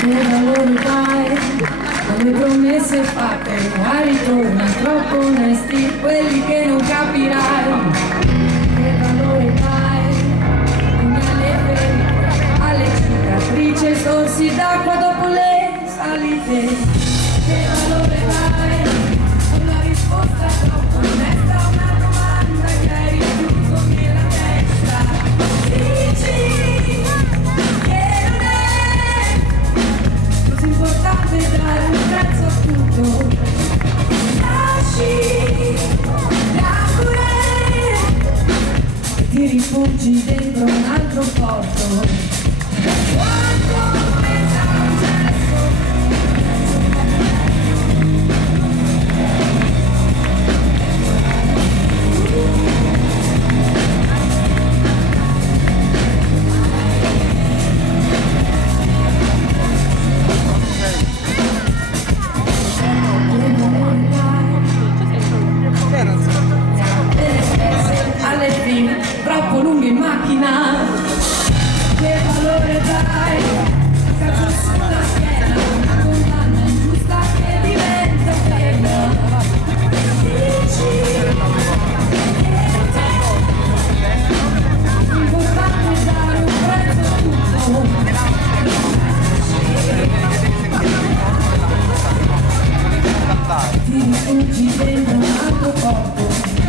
Che valore dai alle promesse fatte, ma ritorna troppo onesti quelli che non capirai. Che valore dai alle ferite, alle cicatrici, sorsi d'acqua dopo le salite. Che valore dai una risposta troppo onesta, una domanda che hai rifiuto nella testa. Dici che non è così importante dare un prezzo a tutto. Lasci l'acqua e ti rifugi dentro un altro porto. Quanto pesa un gesto? Alle fine troppo lunghe in macchina. Che valore dai cazzo sulla schiena, una condanna ingiusta che diventa pena. Dici che non è importante dare un prezzo a tutto. Ti rifugi dentro un altro porto.